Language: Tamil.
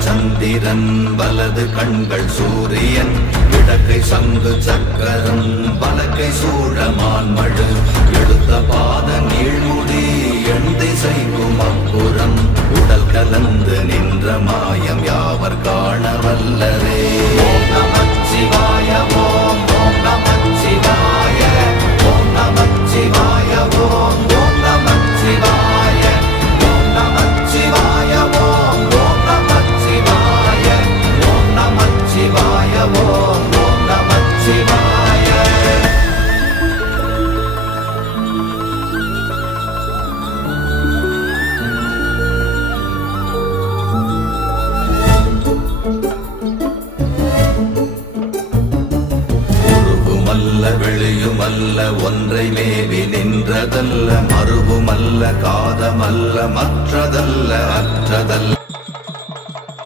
சந்திரன் வலது கண்கள் சூரியன் இடக்கை சங்கு சக்கரம் வலக்கை சூழமான்மழு எடுத்த பாத நீழ்முடி எண் திசைக்கும் அப்புறம் உடல் கலந்து நின்ற மாயம் யாவர் காண வல்லரே. ஓம் நமச்சிவாய ஓம் ஓம் நமச்சிவாய ஓம் நமச்சிவாய ஓம் ஓம் நமச்சிவாய ஓம் நமச்சிவாய ஓம் ஓம் நமச்சிவாய ஓம் நமச்சிவாய ஓம் ஓம் நமச்சிவாய. வெளியுமல்ல ஒன்றை மேவி நின்றதல்ல மறுவுமல்ல காதமல்ல மற்றதல்ல அற்றதல்ல